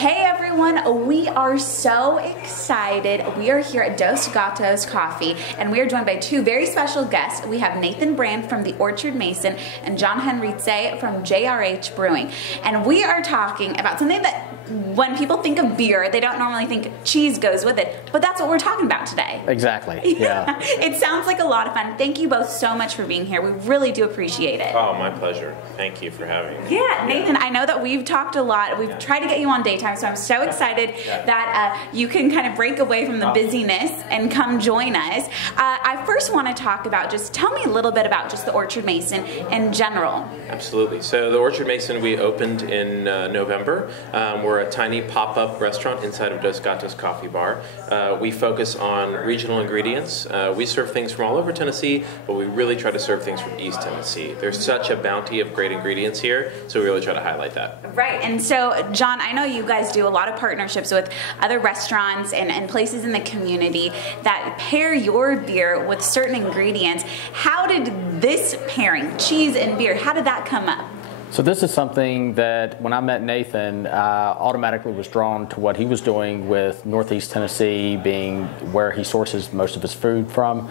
Hey everyone, we are so excited. We are here at Gattos Coffee and we are joined by two very special guests. We have Nathan Brand from the Orchard Mason and John Henritze from JRH Brewing. And we are talking about something that when people think of beer, they don't normally think cheese goes with it, but that's what we're talking about today. Exactly, yeah. It sounds like a lot of fun. Thank you both so much for being here. We really do appreciate it. Oh, my pleasure. Thank you for having me. Yeah, Nathan, I know that we've talked a lot. We've tried to get you on daytime, so I'm so excited that you can kind of break away from the busyness and come join us. I first want to talk about, just tell me a little bit about just the Orchard Mason in general. Absolutely. So the Orchard Mason, we opened in November. We're a tiny pop-up restaurant inside of Gattos Coffee Bar. We focus on regional ingredients. We serve things from all over Tennessee, but we really try to serve things from East Tennessee. There's such a bounty of great ingredients here, so we really try to highlight that. Right, and so John, I know you guys do a lot of partnerships with other restaurants and places in the community that pair your beer with certain ingredients. How did this pairing, cheese and beer, how did that come up? So this is something that when I met Nathan, I automatically was drawn to what he was doing with Northeast Tennessee being where he sources most of his food from.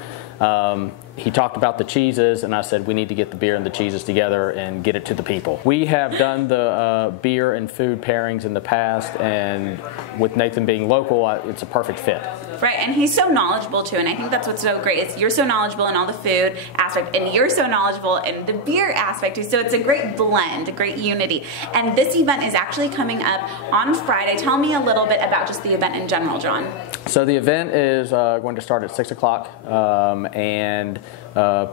He talked about the cheeses, and I said we need to get the beer and the cheeses together and get it to the people. We have done the beer and food pairings in the past, and with Nathan being local, it's a perfect fit. Right, and he's so knowledgeable too, and I think that's what's so great. Is you're so knowledgeable in all the food aspect, and you're so knowledgeable in the beer aspect too. So it's a great blend, a great unity. And this event is actually coming up on Friday. Tell me a little bit about just the event in general, John. So the event is going to start at 6 o'clock, and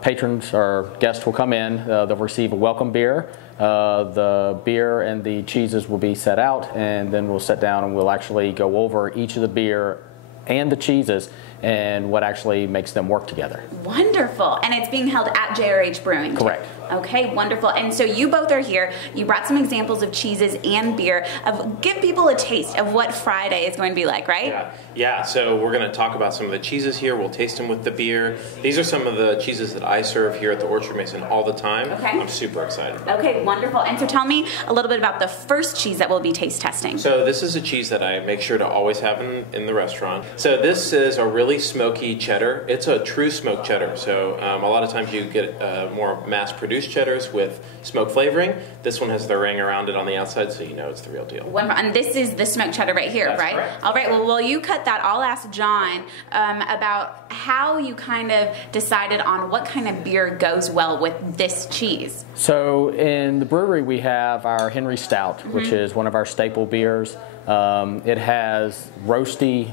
patrons or guests will come in. They'll receive a welcome beer. The beer and the cheeses will be set out, and then we'll sit down and we'll actually go over each of the beer and the cheeses and what actually makes them work together. Wonderful. And it's being held at JRH Brewing. Correct. Okay, wonderful. And so you both are here. You brought some examples of cheeses and beer. Give people a taste of what Friday is going to be like, right? Yeah. So we're going to talk about some of the cheeses here. We'll taste them with the beer. These are some of the cheeses that I serve here at the Orchard Mason all the time. Okay. I'm super excited. Okay, wonderful. And so tell me a little bit about the first cheese that we'll be taste testing. So this is a cheese that I make sure to always have in the restaurant. So this is a really smoky cheddar. It's a true smoked cheddar. So a lot of times you get more mass-produced cheddars with smoke flavoring. This one has the ring around it on the outside, so you know it's the real deal. Wonderful. And this is the smoked cheddar right here, That's right? Correct. All right, well, while you cut that, I'll ask John about how you kind of decided on what kind of beer goes well with this cheese. So in the brewery we have our Henry Stout, which is one of our staple beers. It has roasted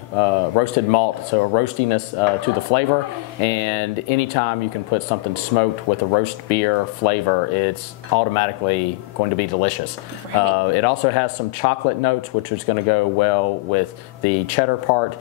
malt, so a roastiness to the flavor, and anytime you can put something smoked with a roast beer flavor, it's automatically going to be delicious. Right. It also has some chocolate notes, which is going to go well with the cheddar part.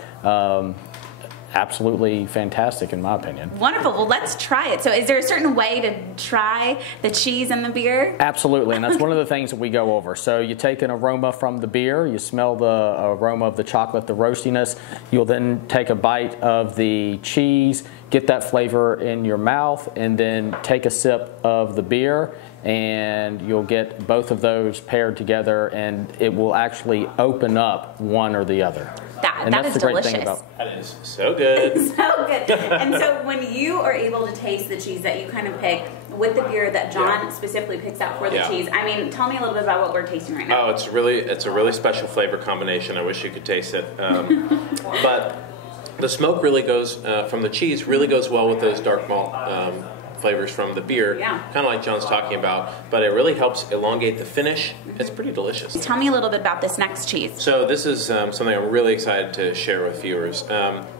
Absolutely fantastic in my opinion. Wonderful. Well, let's try it. So is there a certain way to try the cheese and the beer? Absolutely, and that's one of the things that we go over. So you take an aroma from the beer, you smell the aroma of the chocolate, the roastiness. You'll then take a bite of the cheese, get that flavor in your mouth, and then take a sip of the beer, and you'll get both of those paired together, and it will actually open up one or the other. That is delicious. That is so good. So good. And so when you are able to taste the cheese that you kind of pick with the beer that John specifically picks out for the cheese, I mean, tell me a little bit about what we're tasting right now. Oh, it's a really special flavor combination. I wish you could taste it. But the smoke really goes, from the cheese, really goes well with those dark malt flavors from the beer, kind of like John's talking about, but it really helps elongate the finish. It's pretty delicious. Tell me a little bit about this next cheese. So this is something I'm really excited to share with viewers.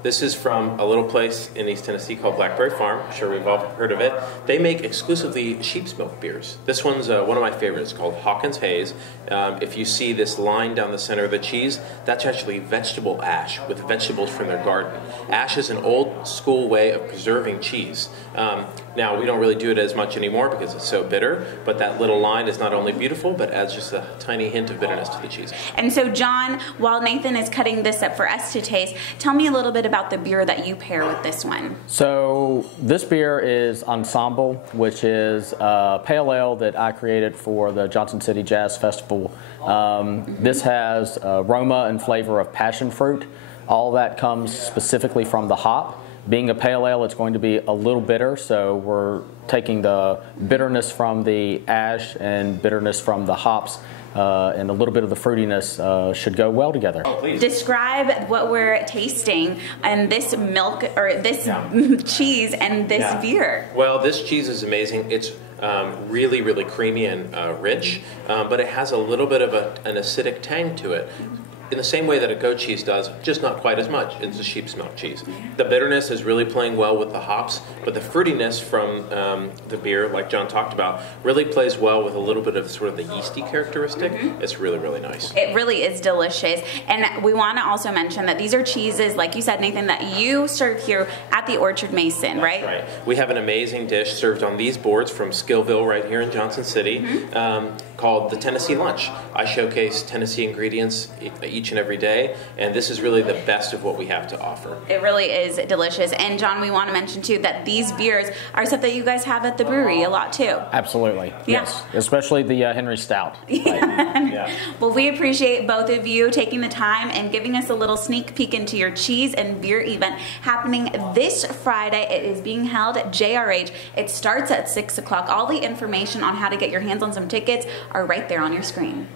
This is from a little place in East Tennessee called Blackberry Farm. I'm sure we've all heard of it. They make exclusively sheep smoke beers. This one's one of my favorites, called Hawkins Hayes. If you see this line down the center of the cheese, that's actually vegetable ash with vegetables from their garden. Ash is an old school way of preserving cheese. Now, we don't really do it as much anymore because it's so bitter, but that little line is not only beautiful, but adds just a tiny hint of bitterness to the cheese. And so, John, while Nathan is cutting this up for us to taste, tell me a little bit about the beer that you pair with this one. So this beer is Ensemble, which is a pale ale that I created for the Johnson City Jazz Festival. This has aroma and flavor of passion fruit. All that comes specifically from the hop. Being a pale ale, it's going to be a little bitter, so we're taking the bitterness from the ash and bitterness from the hops, and a little bit of the fruitiness should go well together. Oh, please. Describe what we're tasting and this milk, or this cheese and this beer. Well, this cheese is amazing. It's really, really creamy and rich, but it has a little bit of an acidic tang to it. In the same way that a goat cheese does, just not quite as much. It's a sheep's milk cheese. The bitterness is really playing well with the hops, but the fruitiness from the beer, like John talked about, really plays well with a little bit of sort of the yeasty characteristic. It's really, really nice. It really is delicious. And we want to also mention that these are cheeses, like you said, Nathan, that you serve here at the Orchard Mason, right? That's right. We have an amazing dish served on these boards from Skillville right here in Johnson City called the Tennessee Lunch. I showcase Tennessee ingredients each and every day, and this is really the best of what we have to offer. It really is delicious. And John, we want to mention too that these beers are stuff that you guys have at the brewery a lot too. Absolutely, yes. Especially the Henry Stout. Well, we appreciate both of you taking the time and giving us a little sneak peek into your cheese and beer event happening this Friday. It is being held at JRH. It starts at 6 o'clock. All the information on how to get your hands on some tickets are right there on your screen.